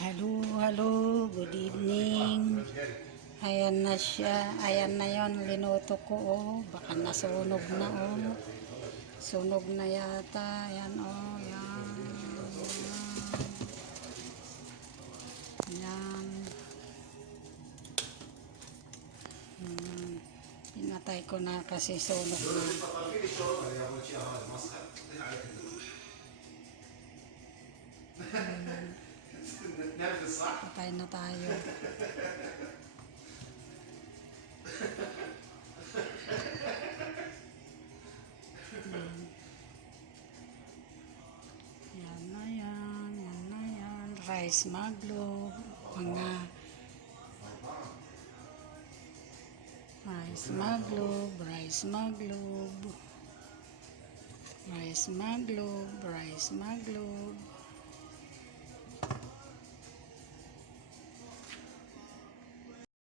Hello, hello, good evening. Ayan na siya, ayan na yon, linuto ko, oh. Baka nasunog na, oh. Sunog na yata, ayan, oh, yan. Yan. Pinatay ko na kasi sunog na. Patay na tayo. Yan na yan, yan na yan. Rice maglobe, mga rice maglobe, rice maglobe, rice maglobe, rice maglobe.